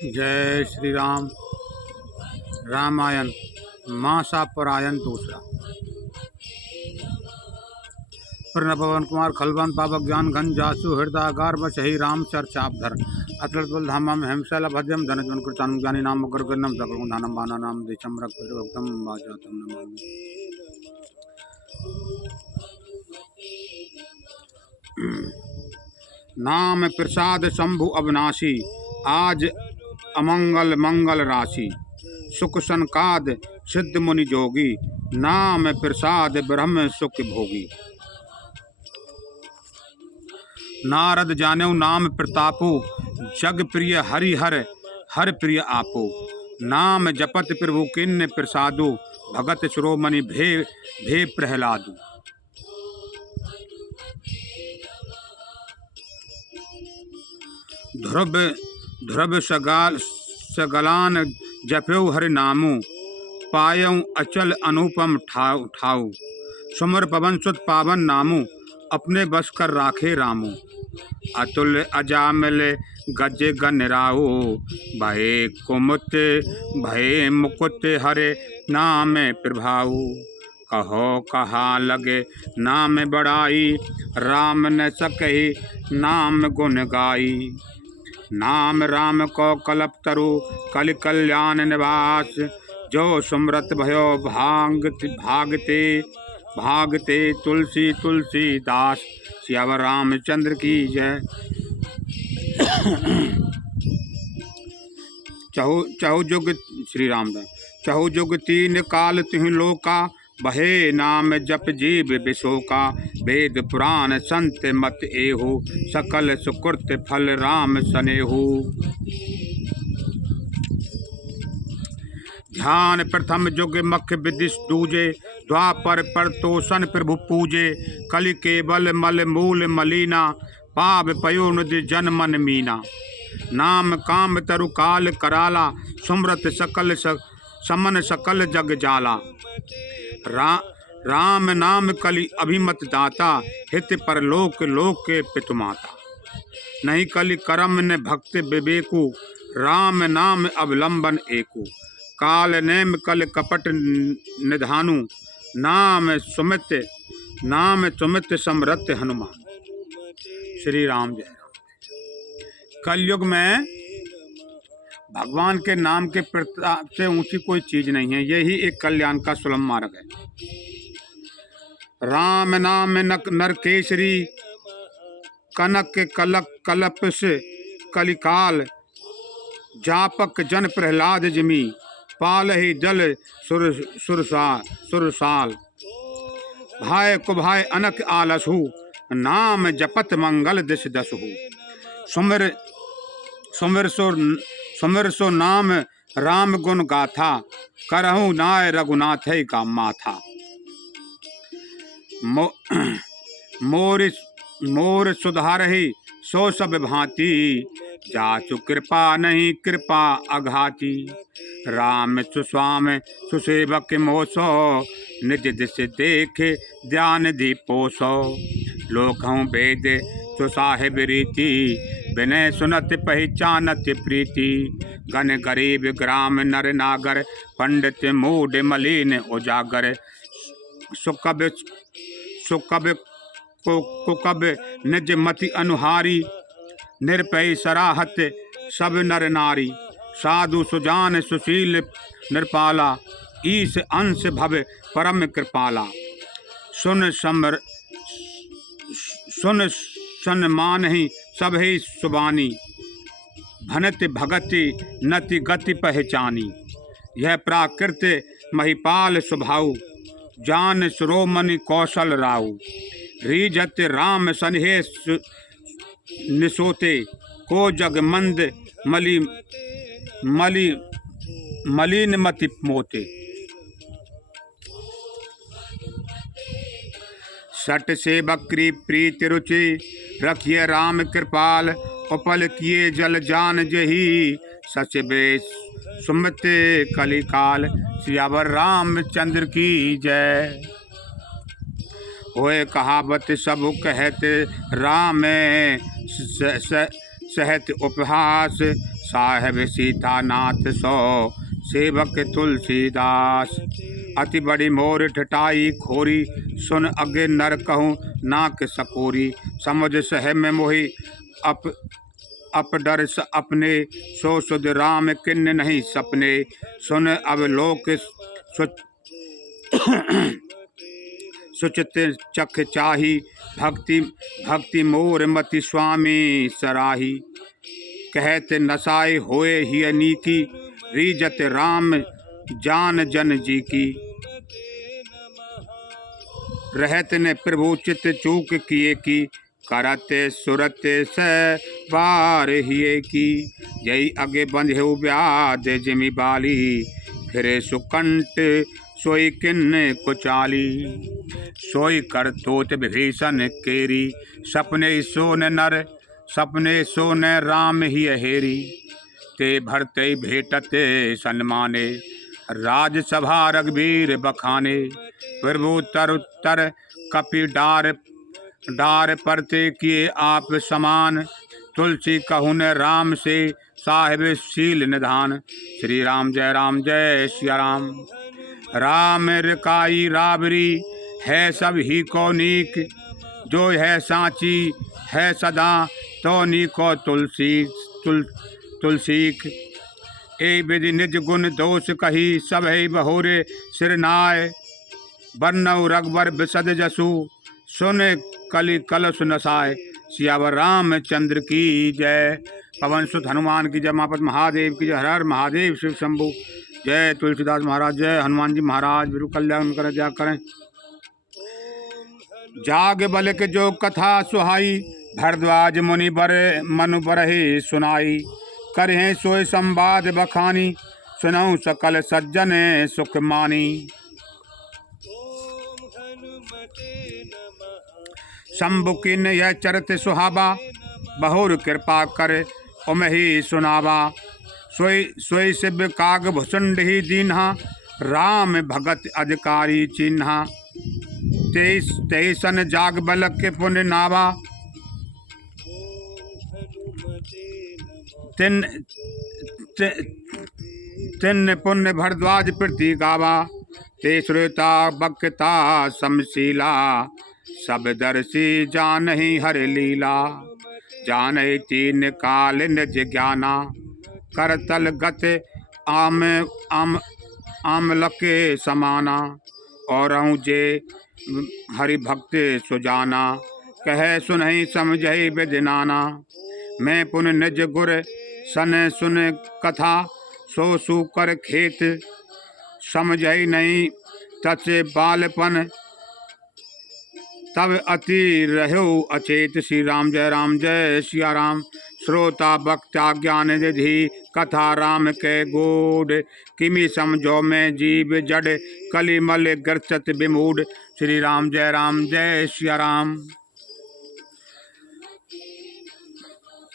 जय श्री राम। रामायण मासा परायण दूसरा। प्रणव पवन कुमार खलवन पावक ज्ञान घन जासु हृदयागार बसहि राम चर्चापधर अतुल बलधामम हेमशैल भद्यम धनजन कृतान ज्ञानी नाम गुरुगणम सकल धानम बाना नाम देशम रक्तम वाजातम नमामि। नाम प्रसाद शंभु अविनाशी आज अमंगल मंगल राशि सुख सनकाद सिद्ध मुनि जोगी नाम प्रसाद ब्रह्म सुख भोगी। नारद जानेऊ नाम प्रतापो जग प्रिय हरिहर हर प्रिय आपो नाम जपत प्रभु किन्ने प्रसादो भगत शिरोमणि भे भे प्रहलादु। ध्रुव ध्रुव सगलान जप्यो हरि नामो पायऊ अचल अनुपम ठाऊ ठाऊ सुमर पवन सुत पावन नामो अपने बस कर राखे रामो अतुल अजामिल गज गनराओ भये कुमुत भये मुकुट हरे नाम प्रभाऊ कहो कहा लगे नाम बड़ाई राम न सकहि नाम गुण गाई। नाम राम को कलप तरु कल कल्याण निवास जो सुमरत भयो भागते भागते तुलसी तुलसी दास सियावर रामचंद्र की जय। चहु जुग श्री रामदास चहु जुग तीन काल तिहि लोका बहे नाम जप जीव विशोका वेद पुराण संत मत एहु सकल सुकृत फल राम सनेहु। ध्यान प्रथम जुग मख विदिश दूजे द्वापर पर तोषण प्रभु पूजे कलि केवल मल मूल मलीना पाप पयो निधि जन मन मीना। नाम काम तरु काल कराला सुमरत सकल समन सकल जग जाला। राम नाम कलि अभिमत दाता हित पर लोक लोक के पितुमाता नहीं कलि करम ने भक्त विवेकु राम नाम अवलंबन एकु काल नेम कल कपट निधानु नाम सुमित समरथ हनुमान। श्री राम जय राम। कलयुग में भगवान के नाम के प्रताप से ऊंची कोई चीज नहीं है, यही एक कल्याण का सुलभ मार्ग है। राम नाम नरकेसरी कनक कलक कलप से कलिकाल जापक जन प्रहलाद जिमी पाल ही जल सुरसाल भाय कुभाय अनक आलसहु नाम जपत मंगल दिश दसहु। सुमिर सो नाम राम गुण गाथा करहु नाय रघुनाथ का माथा। मोर सुधार ही सो सब भांति जाचु कृपा नहीं कृपा अघाती। राम सुस्वाम सुसेवक मोसो निज दिश देखे ध्यान दीपोसो लोकहूँ वेद सुसाहिब रीति विनय सुनत पहचानत प्रीति। गण गरीब ग्राम नर नागर पंडित मूड मलिन उजागर सुकब कुकब निज मति अनुहारी निरपय सराहत सब नर नारी। साधु सुजान सुशील नृपाला ईश अंश भव परम कृपाला। सुन सन्मान ही सब ही सुबानी भनत भगति नति गति पहचानी। यह प्राकृत महिपाल स्वभाव जान शिरोमणि कौशल राव। रीजत राम सन्हे निसोते को जग मंद मलिन मति मोते। सट से बकरी प्रीति रुचि रखिए राम कृपाल उपल किए जल जान जही सचबे सुमत कलिकाल सियावर रामचंद्र की जय। होए कहावत सब कहत राम सहत उपहास साहेब सीतानाथ सो सेवक तुलसीदास। अति बड़ी मोर ठटाई खोरी, सुन अगे नर कहूँ नाक सकोरी। समझ सह में मोहि अप डर अपने, सो सुध राम किन्न नहीं सपने। सुन अब लोक सुचित चख चाही, भक्ति भक्ति मोर मति स्वामी सराही। कहत नसाए होए ही अनीकी, रीजत राम जान जन जी की। रहत ने प्रभु चित चूक किए की, करते सुरत से बार हिए की। यही आगे बंधे व्याध जिमि बाली, फिरे सुकंठ सोई किन्न कुचाली। सोई कर तोत विभीषण केरी, सपने सोन नर सपने सोन राम ही हेरी। ते भरते भेटते सन्माने, राजसभा रघुवीर बखाने। प्रभु तर उत्तर कपि डार परते किए आप समान। तुलसी कहून राम से साहिब शील निधान। श्री राम जय सिया राम। राम रिकाई राबरी, है सब ही को नीक। जो है सांची है सदा, तो नीको तुलसीक। ए विधि निज गुण दोष कही, सब है बहोरे सिरनाय। बरनऊ रघुबर बिसद जसु, सुन कलि कलश नसाय। सियावर रामचंद्र की जय। पवन सुत हनुमान की जय। मापत महादेव की जय। हर हर महादेव शिव शंभु। जय तुलसीदास महाराज। जय हनुमान जी महाराज। विरु कल्याण कर जा करें। जाग बल के जो कथा सुहाई, भरद्वाज मुनि बर मनु बरहे सुनाई। करहे सोय संवाद बखानी, सुनऊ सकल सज्जन सुख मानी। शंभु किन यह चरित सुहावा, बहुर कृपा कर उमहि सुनावा। सोई शिव काग भुसुंड ही दीन्हा, राम भगत अधिकारी चिन्हा। तेईसन जाग बल के पुण्य नावा, तिन पुण्य भरद्वाज प्रति गावा। ते श्रोता बक्ता समशीला, सब दर्शी जानहि हर लीला। जानहि तीन काल निज ज्ञाना, करतल गत आमलके समाना। और जे हरि भक्त सुजाना, कह सुनहि समझहि विधि नाना। मैं पुन निज गुर सन सुन कथा, सो सुकर खेत समझहि नहीं तसे बालपन। तब अति रहो अचेत। श्री राम जय सिया राम। श्रोता वक्ता ज्ञान निधि, कथा राम के गोड। किमि समझो मैं जीव जड़, कलिमल ग्रसत विमूढ़। श्री राम जय सिया राम।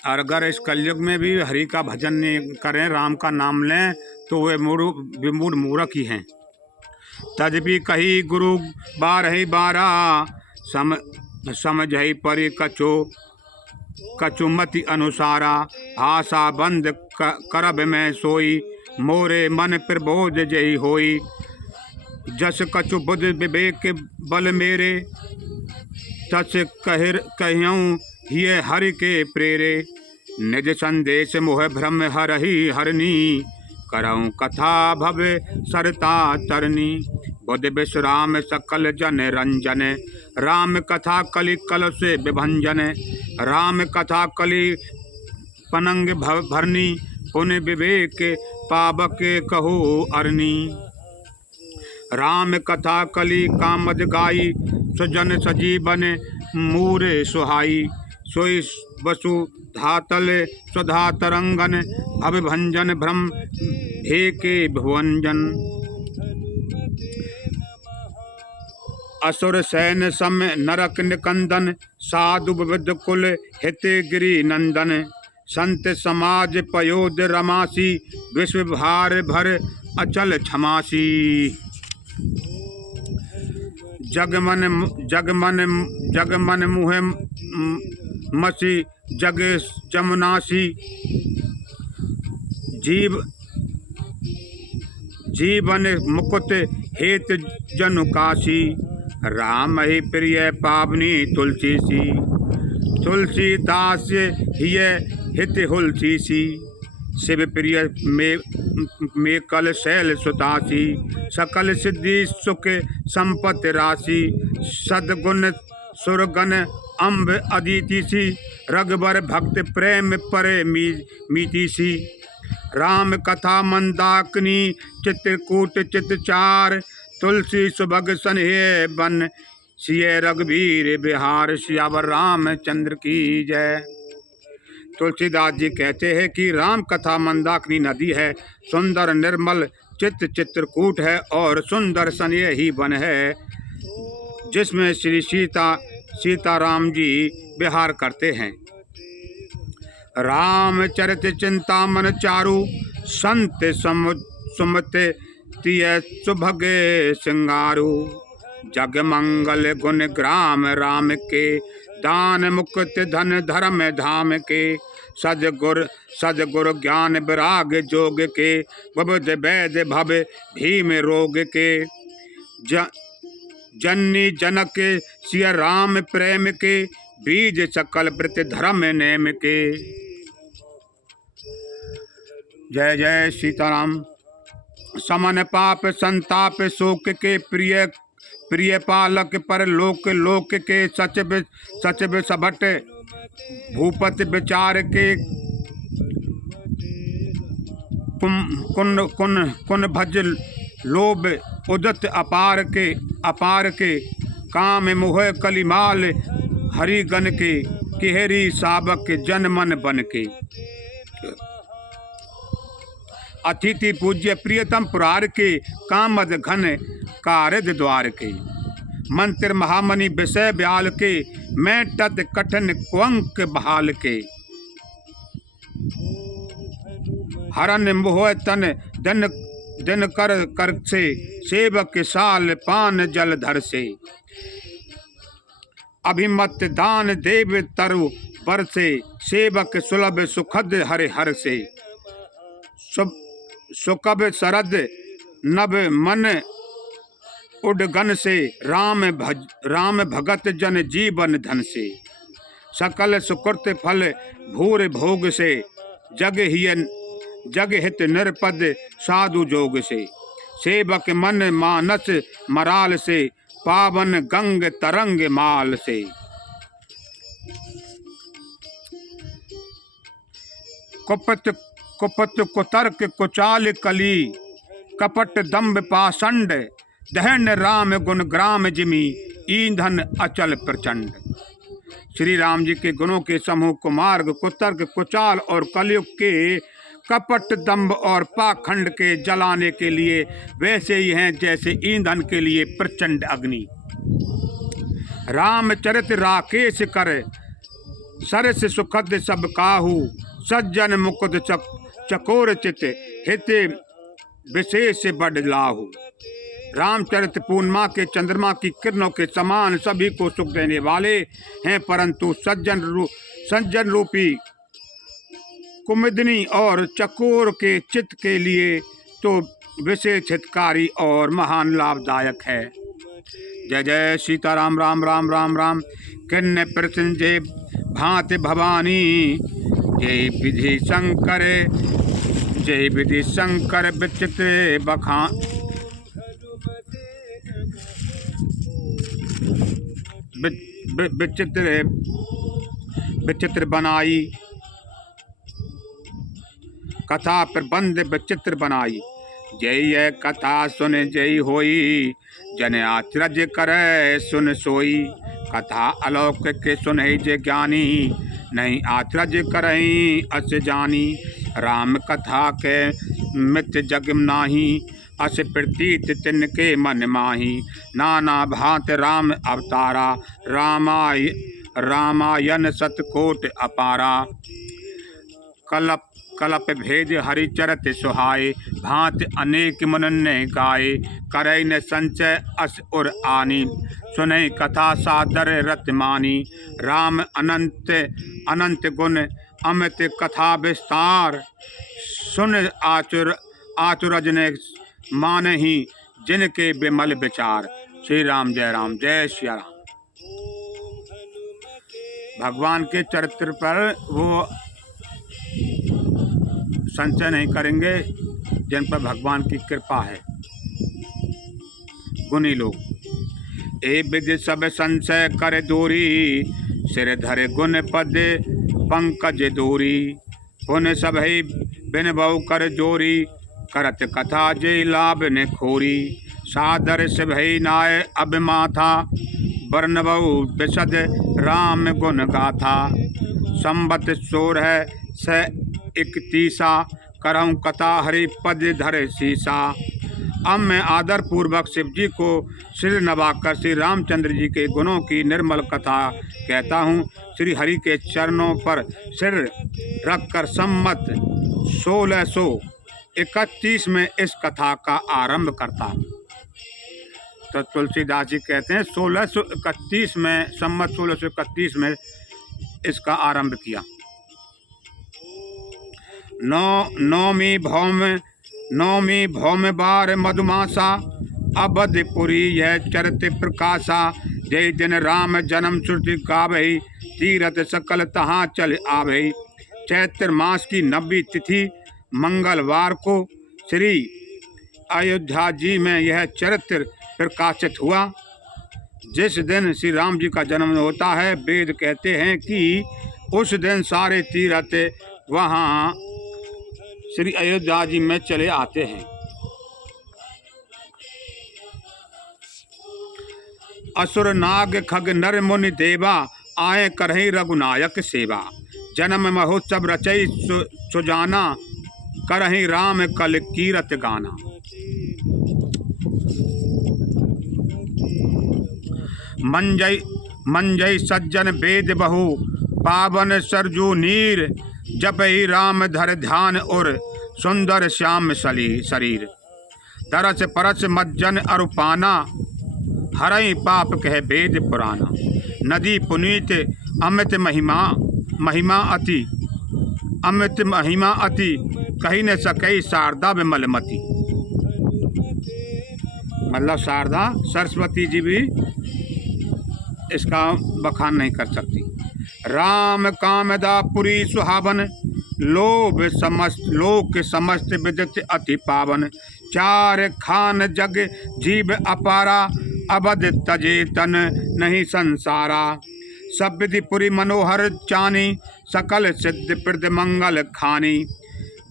और अगर इस कलयुग में भी हरि का भजन करें, राम का नाम लें, तो वे विमूढ़ मूर्ख ही हैं। तदपि कही गुरु बारहि बारा, समझहि परि कचुमति अनुसारा। भाषा बंद करब मैं सोई, मोरे मन प्रबोध जहि होई। जस कछु बुद्धि विवेक बल मेरे, तस कहूँ हिय हरि के प्रेरे। निज संदेश मोह भ्रम हरहि हरनी, करऊँ कथा भव सरता तरनी। बुध विश्राम सकल जन रंजन, राम कथा कलि कल से विभंजन। राम कथा कलि पनंग भरनी, पुण्य विवेक पावक कहो अरनी। राम कथा कलि कामद गाई, सुजन सजीवन मूरे सुहाई। सोई वसु धातल सुधा तरंगन, भव भंजन भ्रम भे के भुवंजन। असुर सैन सम नरक निकंदन, साधु विविध कुल हित गिरि नंदन। संत समाज पयोध रमासी, विश्व भार भर अचल क्षमासी। जगमन मुह मसी, जग जमुनासी। जीवन मुकुट हेत जनु काशी, राम ही प्रिय पावनी तुलसी सी, तुलसीदास हिय हित हुलसी सी, शिव प्रिय में कल शैल सुतासी, सकल सिद्धि सुख संपत्ति राशि, सदगुण सुरगण अम्ब अदिति सी, रघुबर भक्त प्रेम परे मीति सी, राम कथा मंदाकिनी चित्रकूट चितचार, तुलसी सुभग सन्हे बन सिय रघुवीर बिहार, सियावर रामचंद्र की जय। तुलसीदास जी कहते हैं कि राम कथा मंदाकिनी नदी है, सुंदर निर्मल चित्रकूट है और सुंदर सन्हे ही वन है, जिसमें श्री सीताराम जी विहार करते हैं। रामचरित चिंतामन चारु, संत सुमत तिय सुभगे सिंगारू, जग मंगल गुण ग्राम राम के, दान मुक्त धन धर्म धाम के, सदगुर ज्ञान विराग जोग के, विबुध वैद भव भीम रोग के, जननी जनक सिय राम प्रेम के, बीज सकल व्रत धर्म नेम के। जय जय सीताराम। समन पाप संताप शोक के, प्रिय पालक पर लोक के, सचिव सबट भूपत विचार के, कुन भज लोभ उदत अपार के, काम मोह कलिमाल हरिगण के, केहरी साबक जन मन बन के, अतिथि पूज्य प्रियतम पुरार के, कामद घन कारद द्वार के, मंत्र महामणि विषय ब्याल के, मैं तत् कठिन कुंक बहाल के, हरन मोह तन दिन कर से, सेवक साल पान जल धर से, अभिमत दान देव तरु बर से, सेवक सुलभ सुखद हर से, सुकब सरद नभ मन उडगन से, राम भगत जन जीवन धन से, सकल सुकृत फल भूर भोग से, जग हित निरपद साधु जोग से, सेवक मन मानस मराल से, पावन गंग तरंग माल से, कुपत कुतर्क कुचाल कली, कपट दम्भ पाषंड, दहन राम गुण ग्राम जिमी, ईंधन अचल प्रचंड। श्री राम जी के गुणों के समूह को मार्ग, कुतर्क कुचाल और कलयुग के कपट दम्भ और पाखंड के जलाने के लिए वैसे ही हैं जैसे ईंधन के लिए प्रचंड अग्नि। रामचरित राकेश कर, सरस सुखद सब काहू, सज्जन मुकुद चकोर चित, हित विशेष बड़ लाहू। रामचरित पूर्णिमा के चंद्रमा की किरणों के समान सभी को सुख देने वाले हैं, परंतु सज्जन रूपी कुमुदनी और चकोर के चित्त के लिए तो विशेष हितकारी और महान लाभदायक है। जय जय सीताराम। राम राम राम राम। किन्न प्रसन्न जय भांति भवानी, जय विधि शंकर विचित्र बखान, विचित्र बनाई, कथा प्रबंध विचित्र बनाई। जय कथा सुन जय होई, जन आश्चर्य करे सुन सोई। कथा अलौकिक सुन जय ज्ञानी, नहीं आश्चर्य करही अस जानी। राम कथा के मित जग नाही, अस प्रतीत तिनके मन माही। नाना भांत राम अवतारा, रामायण सतकोट अपारा। कलप भेद हरिचरत सुहाए, भांत अनेक मुनन ने गाए। करई न संचय अस उर आनी, सुनई कथा सादर रत मानी। राम अनंत अनंत गुण अमित कथा विस्तार, सुन आचुरज ने मान ही जिनके विमल विचार। श्री राम जय सिया राम। भगवान के चरित्र पर वो संचय नहीं करेंगे जिन पर भगवान की कृपा है। गुणी लोग ए विधि सब संशय कर दूरी, सिर धरे गुण पद पंकज दूरी। पुण्य सभई बिन बहु कर जोरी, करत कथा जे लाभ ने खोरी। सादर से भई नाय अब माथा, वर्ण बहु विशद राम गुण गाथा। संबत 16 से 31 करऊँ कथा हरि पद धरे सीसा। अब मैं आदर पूर्वक शिव जी को सिर नवाकर श्री रामचंद्र जी के गुणों की निर्मल कथा कहता हूँ। श्री हरि के चरणों पर सिर रखकर संमत 1631 में इस कथा का आरंभ करता हूँ। तो तुलसीदास जी कहते हैं 1631 में, संमत 1631 में इसका आरंभ किया। नौमी भौम बार मधुमासा, अवधपुरी यह चरित प्रकाशा। जय दिन राम जन्म श्रुति गावही, तीरथ सकल तहाँ चल आवही। चैत्र मास की 90 तिथि मंगलवार को श्री अयोध्या जी में यह चरित्र प्रकाशित हुआ। जिस दिन श्री राम जी का जन्म होता है, वेद कहते हैं कि उस दिन सारे तीर्थ वहाँ श्री अयोध्या जी में चले आते हैं। असुर नाग खग नर मुनि देवा, आए करहि रघुनायक सेवा। जन्म महोत्सव रचई सुजाना, करहि राम कल कीरत गाना। मंजई सज्जन वेद बहु, पावन सरजू नीर। जपहि राम धर ध्यान और, सुंदर श्याम शरीर। तरस परस मज्जन अरुपाना, हरई पाप कह वेद पुराना। नदी पुनीत अमित महिमा अति, कही न सकई शारदा विमलमती। मतलब शारदा सरस्वती जी भी इसका बखान नहीं कर सकती। राम कामदा पुरी सुहावन, लोभ लोक समस्त विदित अति पावन। चार खान जग जीव अपारा, अवध तजे तन नहीं संसारा। सब विधि पुरी मनोहर चानी, सकल सिद्ध प्रद मंगल खानी।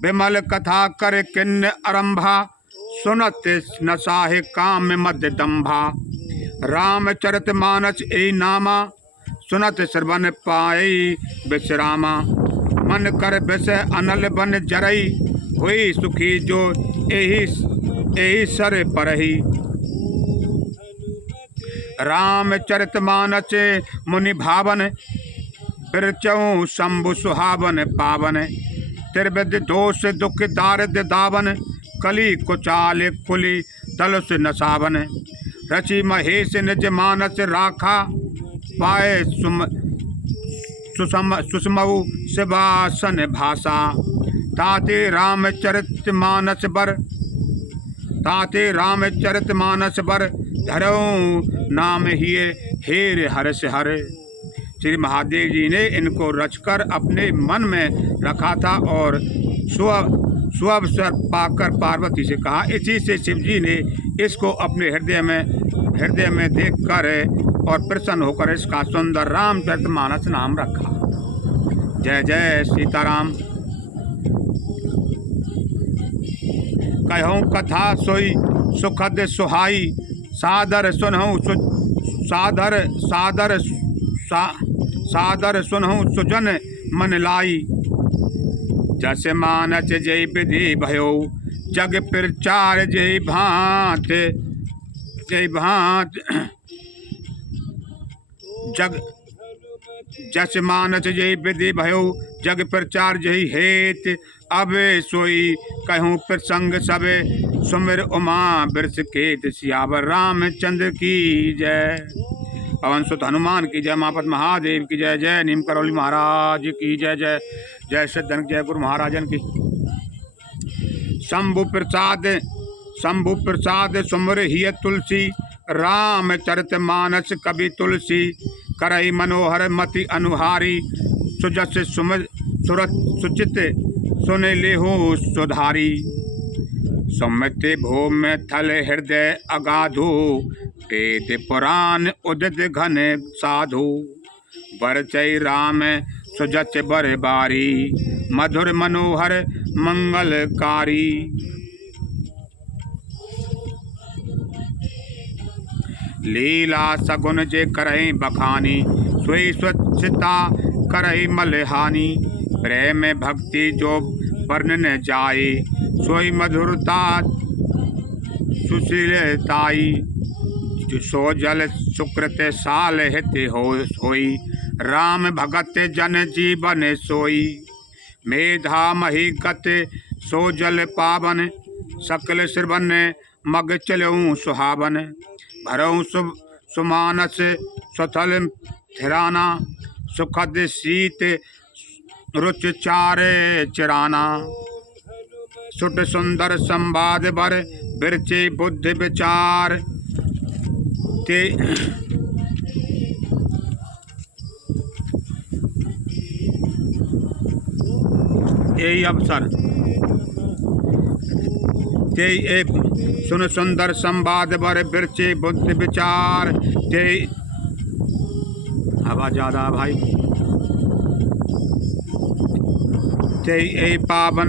विमल कथा कर किन्न आरंभा, सुनत नसाहे काम मध्य दंभा। रामचरित मानस ए नामा, सुनत श्रवण पाई विश्रामा। मन कर विषय अनल बन जरई, हुई सुखी जो एही सर परही। रामचरित मानस मुनि भावन, बिरचऊ शंभु सुहावन पावन। त्रिविध दोष दुख दारिद्र दावन, कली कुचाल कुली तलुस नसावन। रचि महेश निज मानस राखा, पाए सुषमऊ शिवासन भाषा। ताते रामचरित मानस बर, धरऊं नाम ही हेर हर्ष हर। श्री महादेव जी ने इनको रचकर अपने मन में रखा था और स्वावसर पाकर पार्वती से कहा। इसी से शिव जी ने इसको अपने हृदय में देखकर और प्रसन्न होकर इसका सुंदर रामचरितमानस नाम रखा। जय जय सीताराम। कहूँ कथा सोई सुखद सुहाई, सादर सुनहु सुजन मन लाई। जस मानस जय विधि भयो, जग प्रचार जय भांत जग। जस मानस जय विधि भयो, जग प्रचार जय हेत। अब सोई कहूँ प्रसंग सबे, सुमिर उमा वृषकेत। सियावर रामचंद्र की जय। पवन सुत हनुमान की जय। मापत महादेव की जय। जय नीम करौली महाराज की जय। जय जय सिद्धन जय गुरु महाराजन की। शंभु प्रसाद सुमर हिय तुलसी, राम चरित मानस कवि तुलसी। करई मनोहर मति अनुहारी, सुजस सुरत सुचित सुन लेहु सुधारी। सुमति भूमि थल हृदय अगाधु, वेद पुराण उदित घन साधु। बरचै राम सुजस बर बारी, मधुर मनोहर मंगलकारी। लीला सगुन जे करहि बखानी, सोई स्वच्छता करहि मलहानी। प्रेम भक्ति जो वर्ण न जाए, सोई मधुरता सुशीलताई। सो जल सुकृत साल हित होई, राम भगत जन जीवन सोई। मेधा मही गत सो जल पावन, सकल श्रवण मग चलऊँ सुहावन। भरऊँ सुमानस सुथल थिराना, सुखद शीत रुच चारे चिराना। सुट सुंदर संवाद बर, बिरचे बुद्धि विचार। ते यही अवसर ते एक सुन सुंदर संवाद बर, बिरचे बुद्धि विचार। ते हवा ज्यादा भाई। ते ए पावन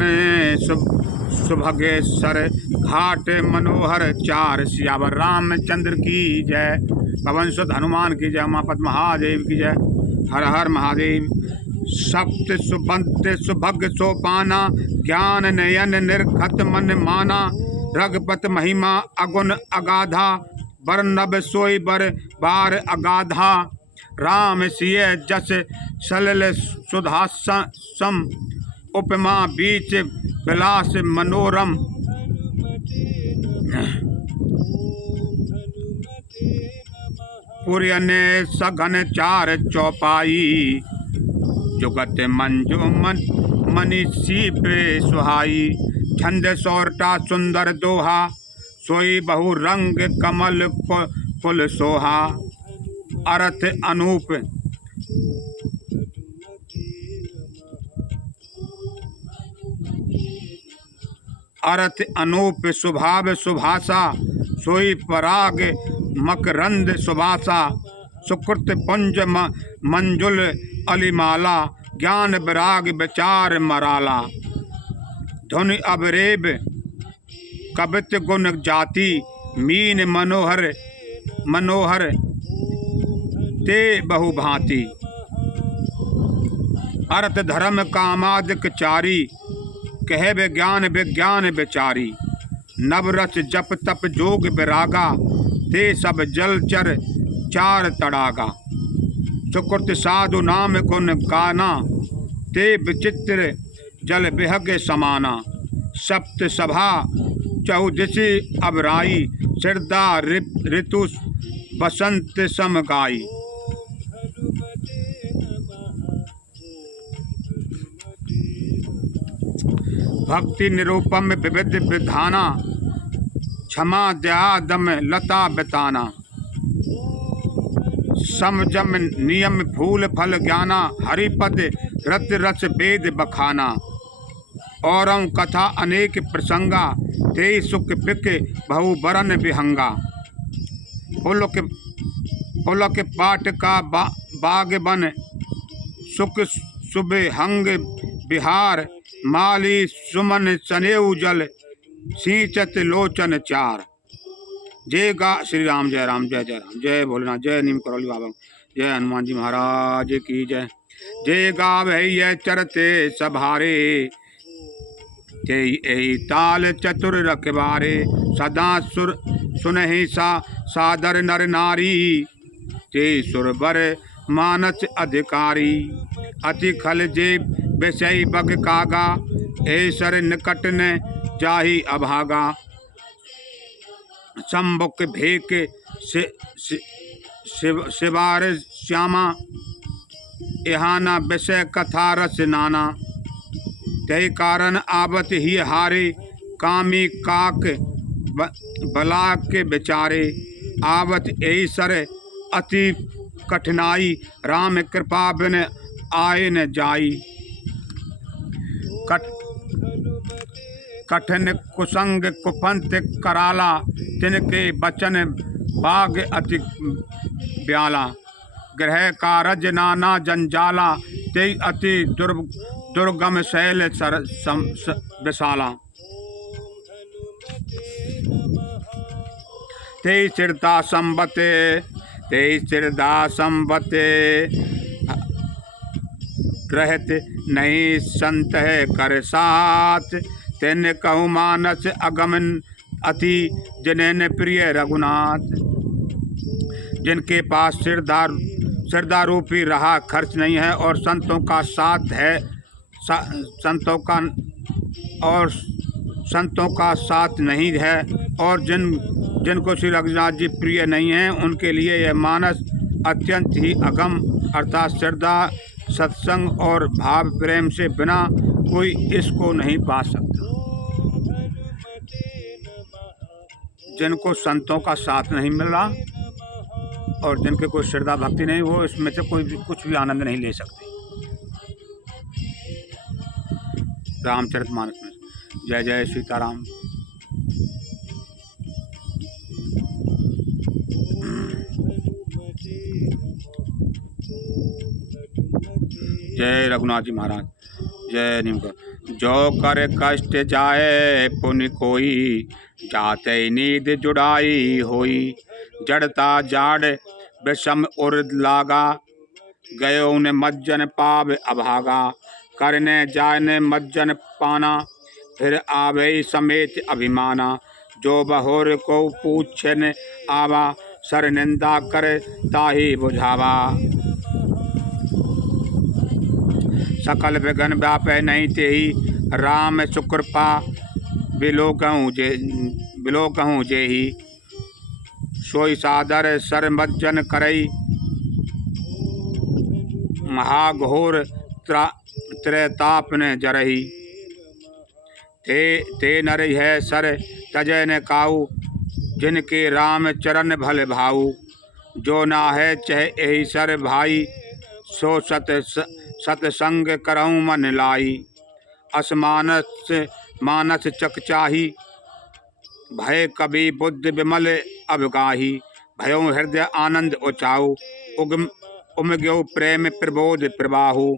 सुभगे सर, घाट मनोहर चार। सियावर रामचंद्र की जय, पवन सुत हनुमान की जय, उमापत महादेव की जय। हर हर महादेव। सप्त सुबंत सुभग सोपाना, ज्ञान नयन निर्खत मन माना। रघुपत महिमा अगुण अगाधा, बरनब सोई बर बार अगाधा। राम सिय जस सलल सुधा सम, उपमा बीच विलास मनोरम। पुरन सघन चार चौपाई, जुगत मंजू मनीषी पे सुहाई। छंद सौरटा सुंदर दोहा, सोई बहु रंग कमल फुल सोहा। अर्थ अनूप अर्थ अनूप स्वभाव सुभाषा, सोई पराग मकरंद सुभाषा। सुकृत पुंज मंजुल अलिमाला, ज्ञान विराग विचार मराला। धुनि अबरेब कवित गुण जाति, मीन मनोहर मनोहर ते बहु भांति। अर्थ धर्म कामादिक चारी, कहे विज्ञान विज्ञान विचारी। नवरस जप तप जोग विरागा, ते सब जलचर चार तड़ागा। सुकृत साधु नाम गुण गाना, ते विचित्र जल बिहग समाना। सप्त सभा चौदिसी अबराई, सिरदा ऋतु बसंत समगाई। भक्ति निरूपम विविध विधाना, क्षमा दया दम लता बताना। समजम नियम फूल फल ज्ञाना, हरिपद रत रस वेद बखाना। औरम कथा अनेक प्रसंगा, ते सुख बिक बहु बरन विहंगा। पुलक पाट का बाग बन, सुख सुबहंग बिहार। माली सुमन सनेऊ जल, सींचत लोचन चार। जय गा श्री राम, जय राम, जय जय राम, जय भोलेनाथ, जय नीम करौली बाबा, जय हनुमान जी महाराज की जय। जय गावै चरते सभारे, जय एहि ताल चतुर रखबारे। सदा सुर सुनहि सादर नर नारी, जय सुरबर मानस अधिकारी। अति खल जे विषय बग कागा, ऐसर निकट न जाहि अभागा। सम्मुख भेक शिवार श्यामा, एहाना विषय कथा रस नाना। तय कारण आवत ही हारे, कामी काक बला के बेचारे, आवत यही सर अति कठिनाई, राम कृपा बिन आए न जाई। कठिन कुसंग कुपंथ कराला, तिनके बचन बाग अति ब्याला। ग्रह कारज नाना जंजाला, ते अति दुर्गम शैल विशाला। ते चिरदा संबते रहत नहीं संत है कर साथ। तेन कहूँ मानस अगमन अति, जिन्हें प्रिय रघुनाथ। जिनके पास सिरदार रूपी रहा खर्च नहीं है और संतों का साथ है, संतों का साथ नहीं है, और जिनको श्री रघुनाथ जी प्रिय नहीं हैं, उनके लिए यह मानस अत्यंत ही अगम अर्थात श्रद्धा सत्संग और भाव प्रेम से बिना कोई इसको नहीं पा सकता। जिनको संतों का साथ नहीं मिल रहा और जिनके कोई श्रद्धा भक्ति नहीं, वो इसमें से कुछ भी आनंद नहीं ले सकते। रामचरितमानस में जय जय सीताराम। जय रघुनाथ जी महाराज, जय निमकर। जो कर कष्ट जाए पुण्य कोई, जाते नींद जुड़ाई होई। जड़ता जाड़ विषम उर लागा, गयो ने मज्जन पाव अभागा। करने जाने मज्जन पाना, फिर आवे समेत अभिमाना। जो बहोर को पूछन आवा, सर निंदा कर ताही बुझावा। सकल विघन व्यापै नहीं तेहि, राम सुकृपा बिलोकहूँ जेहि। सोई सादर सर मज्जन करई, महाघोर त्रैताप न जरही। ते नर है सर तजय न काऊ, जिनके राम चरण भल भाऊ। जो ना है चह यही सर भाई, सो सतसंग करऊँ मन लाई। मानस चकचाही, भय कवि बुद्धि विमल अवगाही। भयो हृदय आनंद उचाऊ, उमग्यो प्रेम प्रबोध प्रबाहु।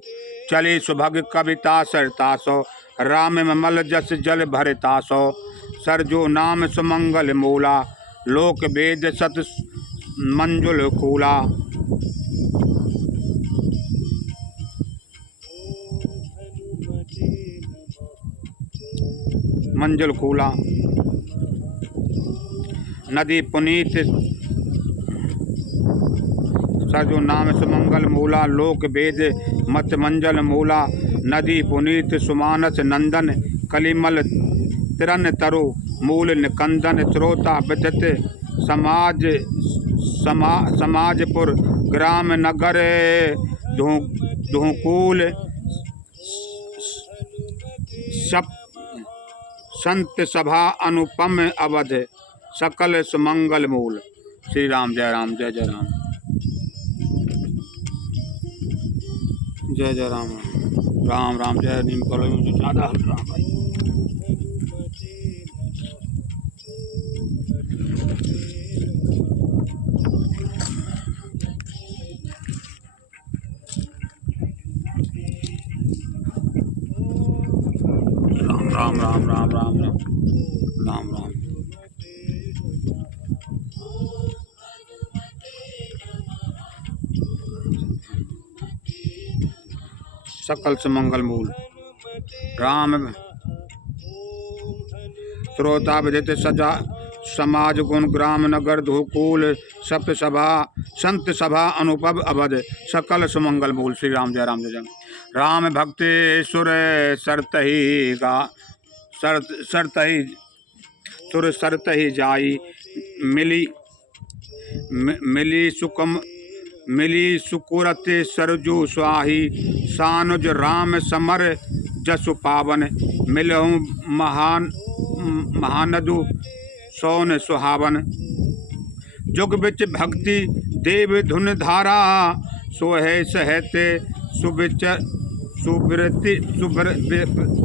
चली सुभग कविता सरतासो, राम मल जस जल भरतासो। सरजो नाम सुमंगल मूला, लोक वेद सत मंजुल कूला। मंजुल कूला। नदी पुनीत सरजो नाम सुमंगल मूला, लोक वेद मत मंजल मूला। नदी पुनीत सुमानस नंदन, कलिमल तिरन तरु मूल निकंदन। श्रोता विदित समाजपुर, ग्राम नगर धूकूल। संत सभा अनुपम अवध, सकल सुमंगल मूल। श्री राम जय राम, जय जय राम, जय जय राम। राम राम जय नीम करो मुझे ज्यादा राम भाई। राम राम राम राम राम राम राम। सकल सुमंगल मूल राम। श्रोता विदित सजा समाज गुण, ग्राम नगर धूकूल। सप्त सभा संत सभा अनुपम अवध, सकल सुमंगल मूल। श्री राम जय राम, जय जय राम। भक्ति सुर सरतहि गा, सरतहि सुर सरतहि जाई। मिली सुकुरत सरजू स्वाही। सानुज राम समर जसु पावन, महानदु सोन सुहावन। जुग बिच भक्ति देव धुन धारा, सोहे सहते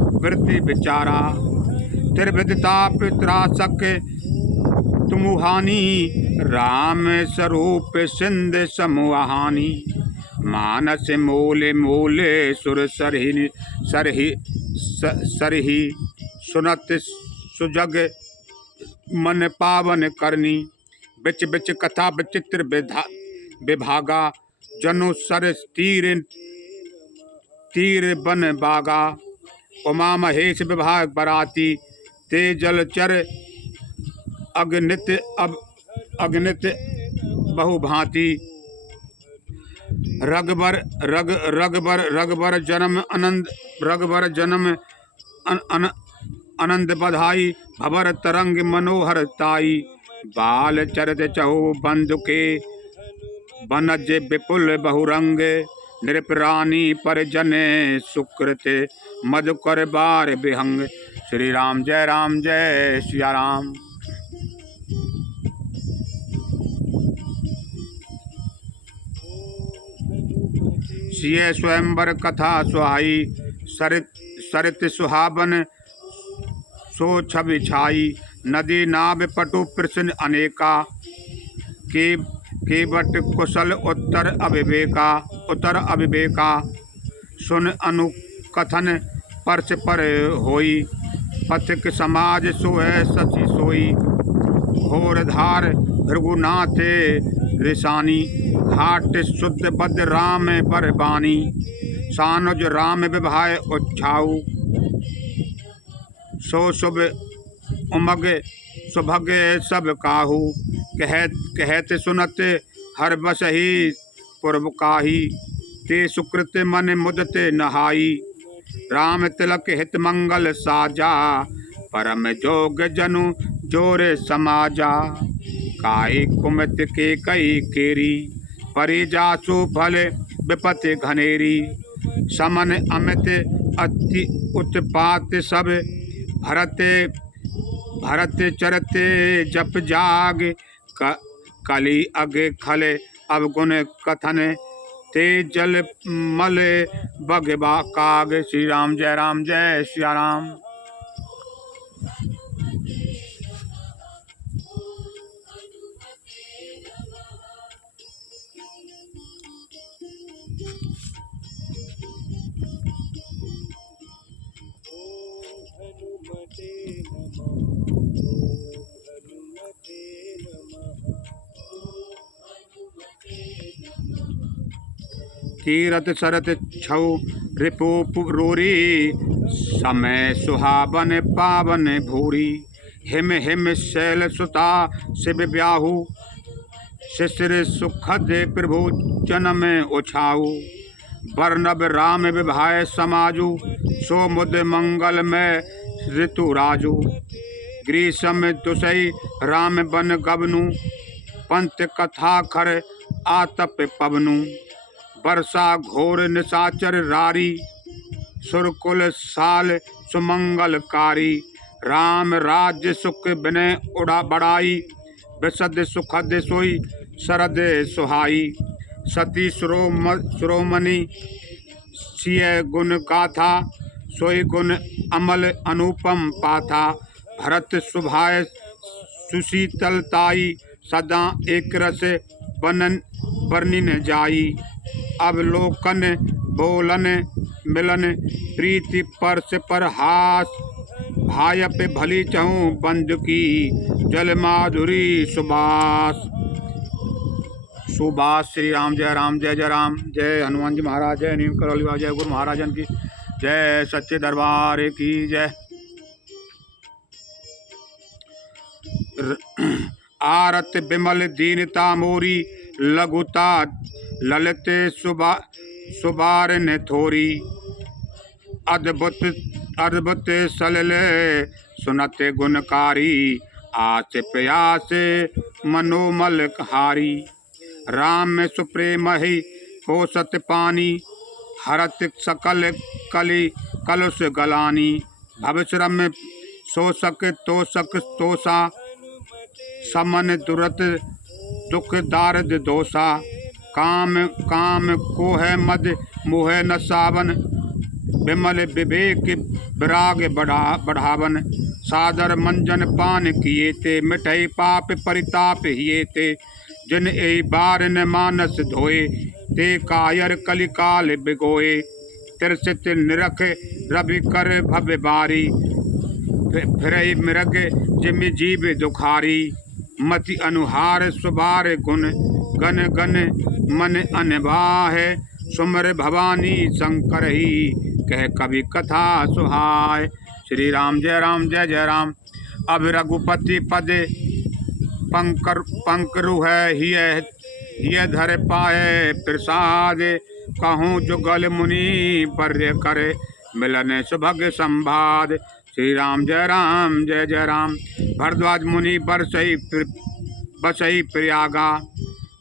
सुवृत्ति विचारा। त्रिविधताप त्रासक तुमुहानी, राम स्वरूप सिंध समुहानी। मानस मोले मोले सुर सरही, सुनत सुजग मन पावन करनी। बिच बिच कथा विचित्र विभागा, जनु सर तीर बन बागा। उमा महेश विभाग बराती, ते जलचर अगनित बहुभांति। रगबर जन्म आनंद बधाई, भवर तरंग मनोहर ताई। बाल चरत चहु बंधुके, बनज विपुल बहुरंग। नृपरानी पर जने सुकृत, मधुकर बार विहंग। श्री राम जय सिया राम। सिय स्वयंवर कथा सुहाई, सरित सुहावन सो छवि छाई। नदी नाव पटु प्रश्न अनेका, केवट कुशल उत्तर अविवेका। सुन अनुकथन परस पर होई, पथिक समाज सोए सची सोई। घोरधार भृगुनाथ ऋषानी, घाट शुद्ध बद राम बरबानी। सानुज राम विभाय उच्छाऊ, सो शुभ उमग सुभग सब काहू। कहत सुनत हर बस ही पूर्व काही, ते सुकृत मन मुदत नहाई। राम तिलक हित मंगल साजा, परम जोग जनु जोर समाजा। काई कुमत के कई केरी, परिजासु फल विपति घनेरी। समन अमित अति उत्पात सब, भरत चरते जप जाग। कली अग खल अवगुण कथन, ते जल मल बगबा काग। श्री राम जय सिया राम। कीरत सरत छौ रिपु रोरी, समय सुहावन पावन भूरी। हिम हिम शैल सुता शिव ब्याहु, शिशिर सुखद प्रभु जन्म उछाऊ। वर्णव राम विभाय समाजु, सो मुद मंगल में ऋतु राजू। ग्रीष्म दुसई राम बन गबनु, पंथ कथा खर आतप पवनु। वर्षा घोर निशाचर रारी, सुरकुल साल सुमंगलकारी। राम राज्य सुख बिनय उड़ा बढ़ाई, विशद सुखद सोई शरद सुहाई। सती शिरोमणि सिय गुण गाथा, सोई गुण अमल अनुपम पाथा। भरत सुभाय सुशीतलताई, सदा एक रस वर्णिन जाई। अवलोकन बोलन मिलन, प्रीति परस पर हास। भाय पे भली चहूँ बंधु की, जल माधुरी सुबास। श्री राम जय राम। जय हनुमान जी महाराज, जय नीम करौली बाबा, जय गुरु महाराजन की जय। सच्चे दरबार की जय। आरत बिमल दीनता मोरी, लघुता ललित सुबार ने थोरी। अद्भुत सलिल सुनत गुणकारी, आस प्रयास मनोमल हारी। राम सुप्रेम ही पोषत पानी, हरत सकल कलि कलुष गलानी। भवश्रम शोषक तोषक तोषा समन दुरत दुख दारद दोषा काम काम को है मद मोह न सावन विमल विवेक विराग बढ़ावन सादर मंजन पान किए ते मिठई पाप परिताप हिए ते जिन ए बार न मानस धोए ते कायर कलिकाल बिगोए तिरसित निरख रवि कर भव बारी फिर मृग जिम जीव दुखारी मति अनुहार सुबार गुण गन गन मन अनबाह सुमर भवानी शंकर ही कह कवि कथा सुहाय। श्री राम जय जय राम। अब रघुपति पद पंकरु है हिय धर पाए प्रसाद कहूँ जुगल मुनि पर्य करे मिलन सुभग संवाद। श्री राम जय जय राम। भरद्वाज मुनि बसई प्रयागा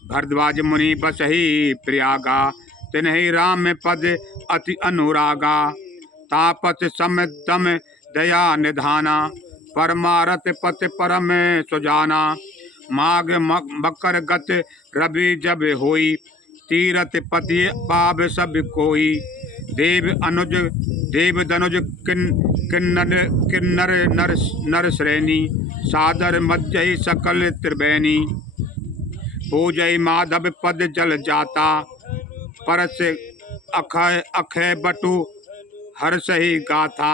भरद्वाज मुनि बसही प्रयागा तिन्हि राम पद अति अनुरागा तापत सम दम दया निधाना परमारथ पत परम सुजाना माग मकर गत रवि जब होई तीरथ पति पाव सब कोई देव अनुज देव धनुज किन्नर नर श्रेणी सादर मज्जई सकल त्रिवेणी पूजय माधव पद जल जाता परस अखय बटु हर सही गाथा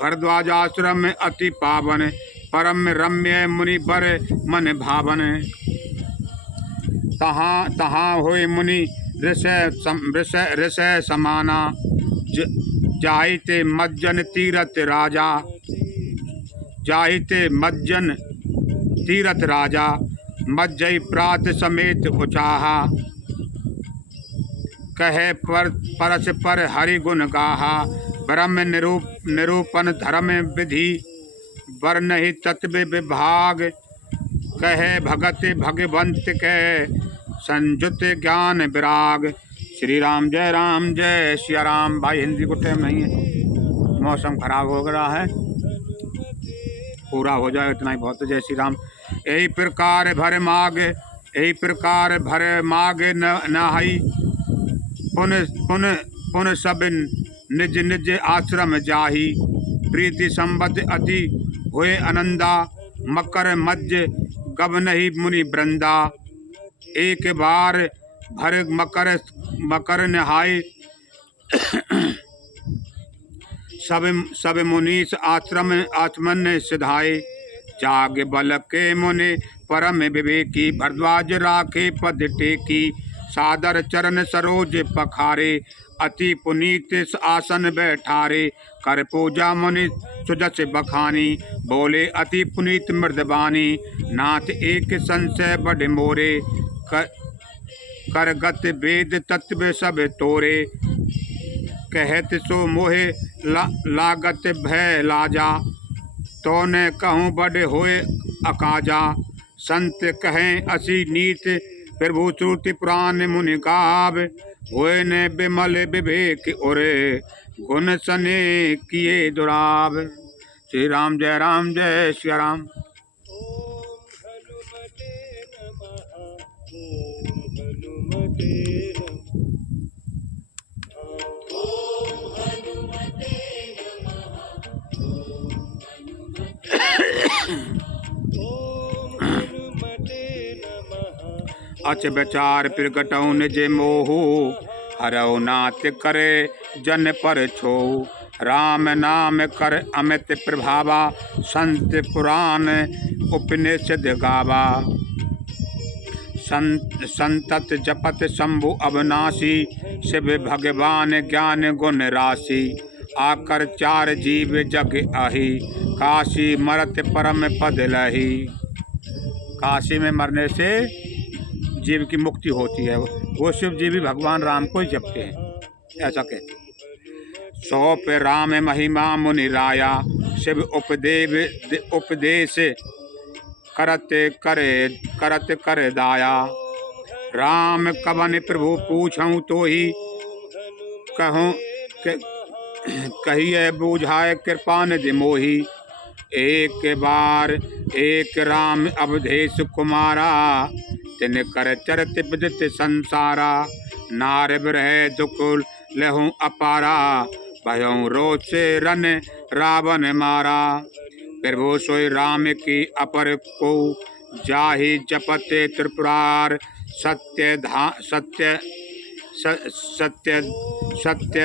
भरद्वाज आश्रम में अति पावन परम रम्य मुनि बर मन भावन तहाँ तहाँ होए मुनि ऋषय समाना जाहिते मज्जन तीरथ राजा जाहिते मज्जन तीरथ राजा मज्जई प्रात समेत उचाहा कहे परस पर हरि गुण गाहा ब्रह्म निरूपण धर्म विधि वर्णहि तत्व विभाग कहे भगत भगवंत के संयुत ज्ञान विराग। श्री राम जय सिया राम। भाई हिंदी को टाइम नहीं है, मौसम खराब हो रहा है, पूरा हो जाए इतना ही बहुत। जय श्री राम। यही प्रकार भर माग यही प्रकार भर माग नहाई पुन पुन पुन सब निज निज आश्रम जाही प्रीति संबद्ध अति हुए आनंदा मकर मध्य गबनहि मुनि वृंदा एक बार भर मकर नहाय सब मुनीस आचमन सिधाए जाग बल के मुनि परम विवेकी भरद्वाज राखे पद टेकी सादर चरण सरोज पखारे अति पुनीत आसन बैठारे कर पूजा मुनि सुजस बखानी बोले अति पुनीत मृदबानी नाथ एक संशय बड़ मोरे करगत वेद तत्व सब तोरे कहत सो मोहे लागत भय लाजा तो न कहूँ बड़ होए अकाजा संत कहें असी नीत प्रभु श्रुति पुराण मुनि गाव होए न बिमल विवेक उरे गुण सने किए दुराव। श्री राम जय श्री राम। अच विचार प्रगटऊ निज मोहु हरऊ नाथ करे जन पर छो राम नाम कर अमित प्रभावा संत पुराण उपनिषद गावा संतत जपत शंभु अविनाशी शिव भगवान ज्ञान गुण राशि आकर चार जीव जग आही काशी मरत परम पद लही। काशी में मरने से जीव की मुक्ति होती है, वो शिव जी भी भगवान राम को ही जपते हैं, ऐसा कहते हैं। सौंप राम महिमा मुनि राया शिव उपदेश करत कर दाया राम कवन प्रभु पूछऊँ तो ही कहूँ कहिए बूझाए कृपा निधि मोही एक बार एक राम अवधेश कुमारा, तिन कर चरत विदित संसारा। नार बिरह दुख लहू अपारा, भयऊ रोष रन रावण मारा। प्रभु सोई राम की अपर को, जाहि जपते त्रिपुरार। सत्य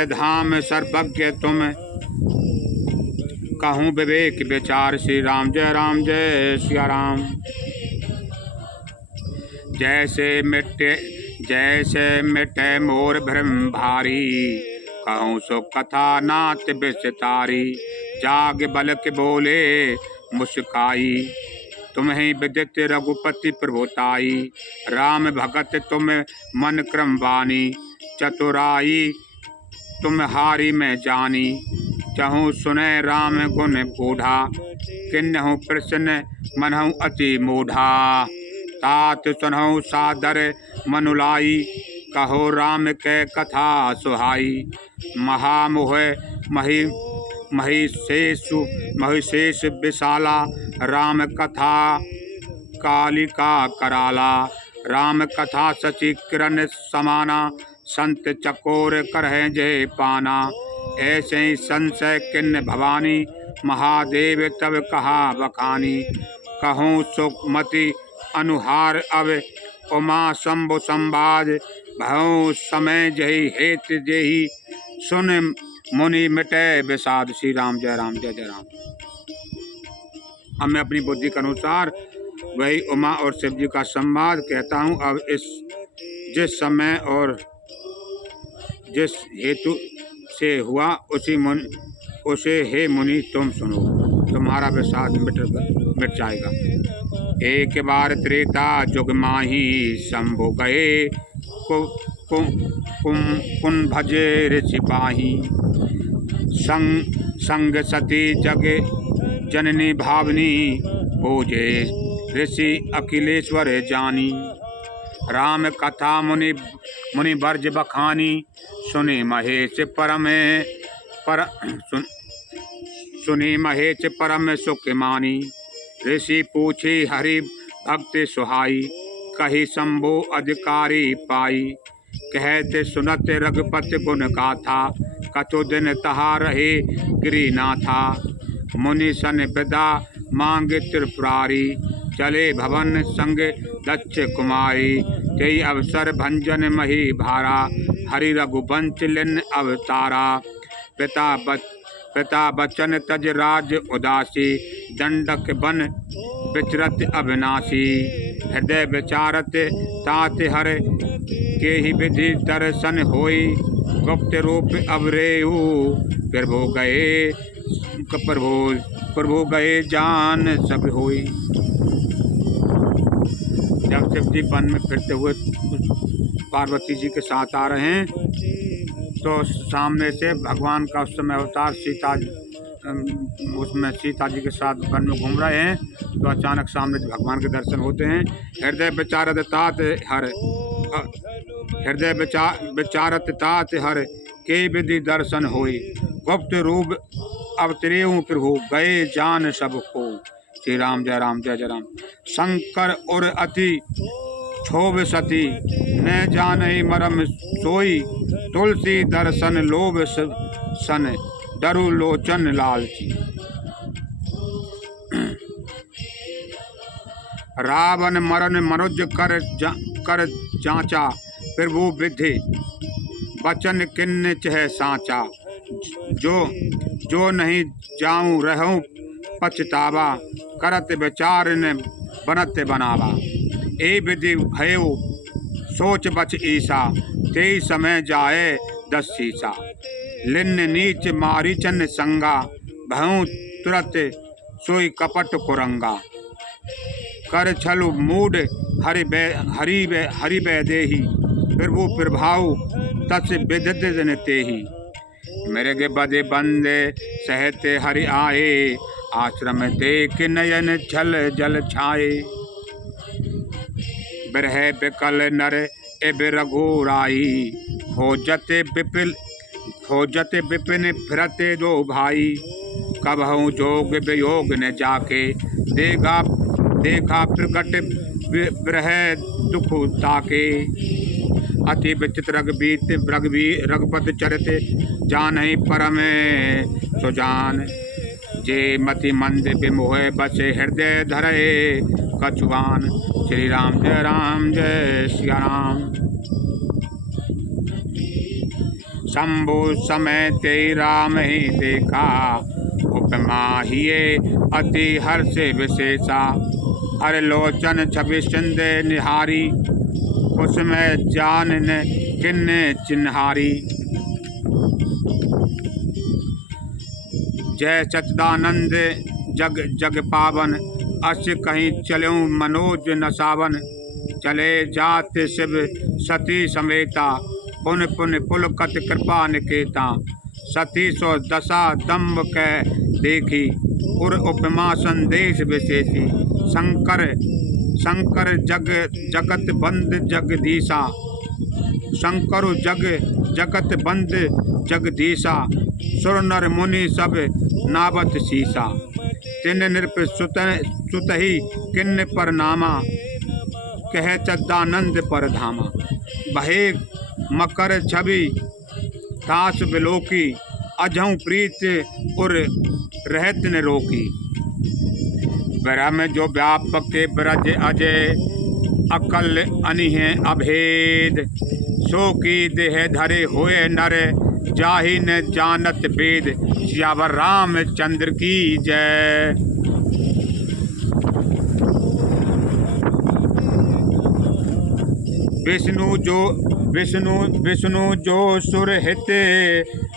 धाम सर्वज्ञ तुम, कहूँ विवेक विचार। श्री राम जय सिया राम। जैसे मिटे मोर भ्रम भारी, कहूँ सो कथा नाथ विस्तारी। जाग बलक बोले मुस्काई, तुम्हें विदित रघुपति प्रभुताई। राम भगत तुम मन क्रम बानी, चतुराई तुम्हारी मैं जानी। चहु सुने राम गुण बूढ़ा, किन्हु प्रसन्न मनहु अति मूढ़ा। तात सुनहु सादर मनुलाई, कहो राम के कथा सुहाई। महामोह महिषेश विशाला, राम कथा कालिका कराला। राम कथा सची किरण समाना, संत चकोर करहे जय पाना। ऐसे ही संशय किन्न भवानी, महादेव तब कहा बखानी। कहूँ सुमति अनुहार अब, उमा शंभु संवाद। भऊ समय जही हेत जेही, सुन मुनि मिटे विषाद। श्री राम जय राम। अब मैं अपनी बुद्धि के अनुसार वही उमा और शिव जी का संवाद कहता हूँ। अब जिस समय और जिस हेतु से हुआ, उसे हे मुनि तुम सुनो, तुम्हारा विषाद मिट जाएगा। एक बार त्रेता जुग माही, शंभु गए कुन भजे ऋषि पाही। संग सती जग जननी भावनी, पूजे ऋषि अखिलेश्वर जानी। राम कथा मुनि बर्ज बखानी, सुनी महेश परम सुख मानी। ऋषि पूछी हरि भक्ति सुहाई, कही शंभु अधिकारी पाई। कहते सुनत रघुपति गुण गाथा, कछु दिन तहा रहे गिरिनाथा। मुनि सन विदा मांगे त्रिपुरारी, चले भवन संग दक्ष कुमारी। तेई अवसर भंजन मही भारा, हरि रघुवंश लिन अवतारा। पिता बचन तज राज उदासी, दंडक बन विचरत अविनाशी। हृदय विचारत तात हर, के ही विधि दर्शन होई। गुप्त रूप अवरेऊ, प्रभु गए जान सब होई। जब शिव जी वन में फिरते हुए पार्वती जी के साथ आ रहे हैं, तो सामने से भगवान का उस समय अवतार सीता जी के साथ वन में घूम रहे हैं, तो अचानक सामने से भगवान के दर्शन होते हैं। हृदय विचारत तात हर, के विधि दर्शन होई। गुप्त रूप अवतरेऊ, प्रभु गए जान सब को। श्री राम जय राम। शंकर और अति क्षोभ सती, न जाने मरम सोई। तुलसी दर्शन लोभ सन, डरु लोचन लालची। रावण मरण मनुज कर जांचा, प्रभु विधि बचन किन्न चह साचा। जो नहीं जाऊं रहूं पछतावा, करत विचार न बनत बनावा। ए विधि भयो सोच बच ईसा, तेई समय जाए 10 शीसा। लिन्न नीच मारीचन संगा, भऊ तुरत सोई कपट कुरंगा। कर छलु मूड हरि बै देही, प्रभु प्रभाव तस विदित जन तेही। मृग बदे बंदे सहते हरि आए, आश्रम देख नयन छल जल छाए। बिरह बिकल नर एब रघुराई, खोजते विपिन फिरते दो भाई। कबहु जोग वियोग न जाके, देखा प्रकट विरह दुख ताके। अति विचित्र रघुपति चरित, जानहि परम सुजान। जे मति मंद विमोह बसे, हृदय धरे कछुआन। श्री राम जय सिया राम। शंभु समय ते राम ही देखा, उपमा हिये अति हर्ष विशेषा। हर लोचन छवि सिंध निहारी, उसमें जान न किन्ने चिन्हारी। जय सच्चिदानंद जग जग पावन, अस कहीं चलूं मनोज नसावन। चले जात शिव सती समेता, पुन पुन पुलकत कृपा निकेता। सती सो दशा दम्भ कह देखी, उर उपमा संदेश विशेषी। शंकर जगत बंद जगदीशा, शंकर जगत बंद जगदीशा। सुर नर मुनि सब नावत सीसा, तिन नृप सुत ही किन्न पर नामा। कह सच्चिदानंद पर धामा। बहे मकर छवि तास बिलोकी, अजहु प्रीत उर रहत न रोकी। ब्रह्म जो व्यापक के ब्रज अजय, अकल अनिह अभेद। सो की देह धरे होए नर, जाहि न जानत वेद। सियावर रामचंद्र की जय। विष्णु जो सुर हित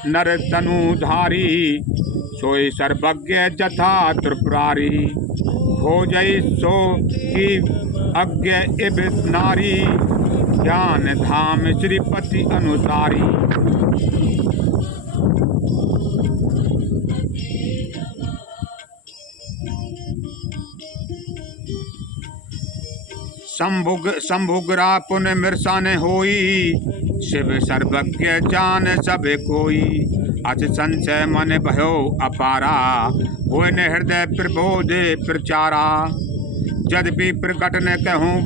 नर तनुधारी। सोई सर्वज्ञ जथा त्रिपुरारी, खोजई सो की अज्ञ इब नारी। ज्ञान धाम श्रीपति अनुसारी। शंभुगरा पुन मिर्सा ने होई, शिव सर्वज्ञ जान सब कोई। अच संशय मन भयो अपारा, होए न हृदय प्रबोध प्रचारा। यद्यपि प्रकट न कहूँ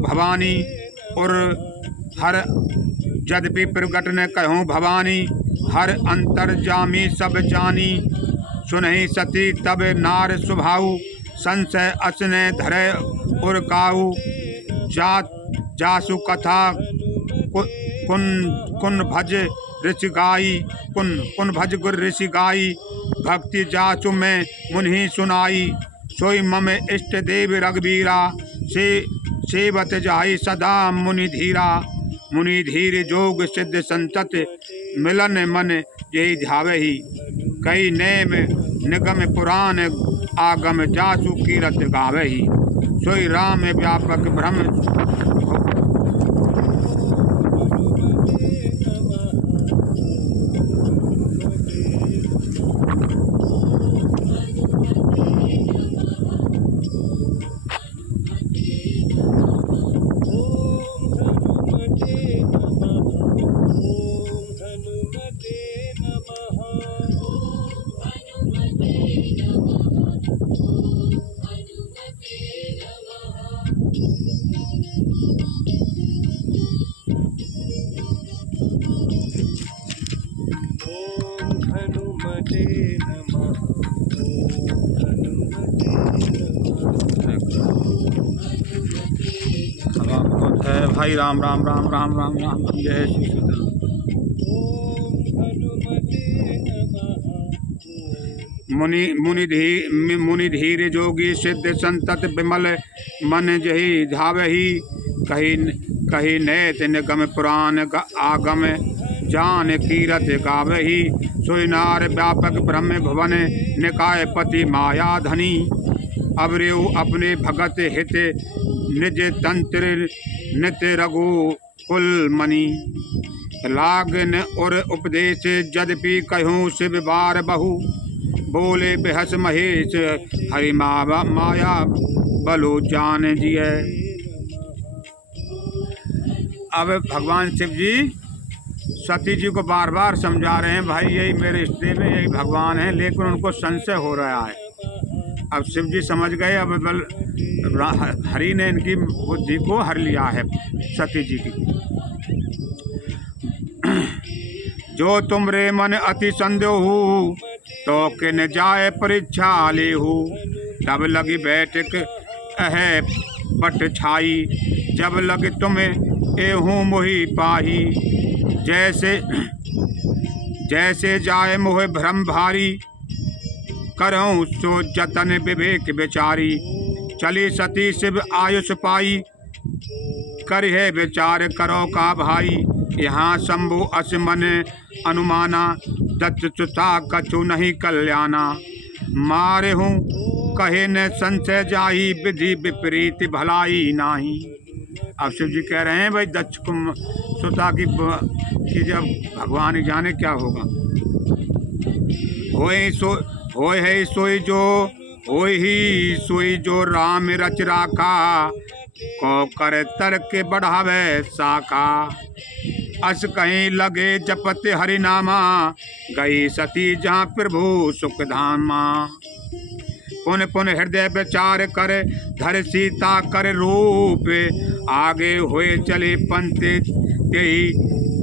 भवानी, और हर यद्यपि प्रकट न कहूँ भवानी। हर अंतर जामी सब जानी, सुनहि सती तब नार सुभाऊ। संशय असने धरे उर काऊ, जासु कथा कुन भज ऋषि गाई। कुन भज गुर ऋषि गाई, भक्ति जासु में मुनि सुनाई। सोई मम इष्ट देव रघुबीरा, सेवत जाहि सदा मुनि धीरा। मुनि धीर जोग सिद्ध संतत, मिलन मन यही ध्यावहि। कई नेम निगम पुराण, आगम जासु कीरत गावहि। सोई राम व्यापक ब्रह्म, भाई राम राम राम राम राम राम जय श्री सीताराम। मुनि धीर जोगी सिद्ध संतत, विमल मन जही धावही। कही नेत निगम पुराण, आगम जान कीरत गावही। सोई नार व्यापक ब्रह्म भुवन, निकाय पति माया धनी। अवरेउ अपने भगत हित, निज तंत्र नित्य रघु कुल मणि। लागन और उपदेश यद्यपि कहूँ शिव बार बहु। बोले बेहस महेश हरि माया बलो जान जिय। अब भगवान शिव जी सती जी को बार बार समझा रहे हैं, भाई यही मेरे इष्ट देव है, यही भगवान है, लेकिन उनको संशय हो रहा है। अब शिव जी समझ गए, अब हरि ने इनकी बुद्धि को हर लिया है सती जी की। जो तुमरे मन अति संदेहु, तो किन जाए परीक्षा लेहु। तब लगी बैठक है पट छाई, जब लगे तुम्हें एहू मोहि पाही। जैसे जैसे जाए मोह भ्रम भारी, करऊँ सो जतन विवेक विचारी। चली सती शिव आयुष पाई, कर है विचार करो का भाई। यहाँ शंभु अस मन अनुमाना, दत्त चुता कछु नहीं कल्याणा। मारे हूँ कहे न संशय जाही, विधि विपरीत भलाई नाही। अब शिव जी कह रहे हैं, भाई दक्ष सुता की जब भगवान जाने क्या होगा। होय है सोई जो, होय ही सोई जो राम रच राखा। को कर तर्क बढ़ावे साखा, अस कहीं लगे जपत हरि नामा। गई सती जहाँ प्रभु सुख धामा। पुन पुन हृदय विचार कर, धर सीता कर रूप। आगे हुए चले पंथ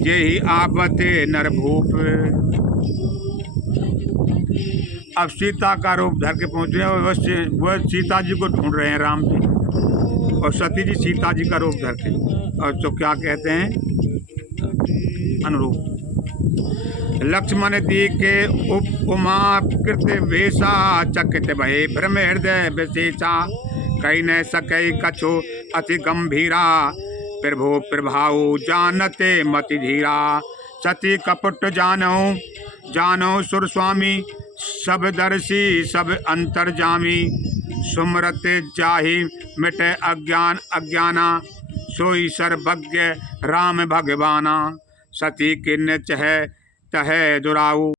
यही आपते नरभूप। अब सीता का रूप धर के पहुंच रहे, वो सीता जी को ढूंढ रहे हैं राम जी, और सती जी सीता जी का रूप धर के। और तो क्या कहते हैं अनुरूप। लक्ष्मण दी के उपमा कृत वेशा, चकित भय भ्रम हृदय विशेषा। कही न सके कछु अति गंभीरा, प्रभु प्रभाऊ जानते मति धीरा। सती कपट जानो सुर स्वामी, सब दर्शी सब अंतर्जामी। सुमरत जाहि मिटे अज्ञान अज्ञाना, सोई सर्वज्ञ राम भगवाना। सती किन्न चह तह दुराऊ।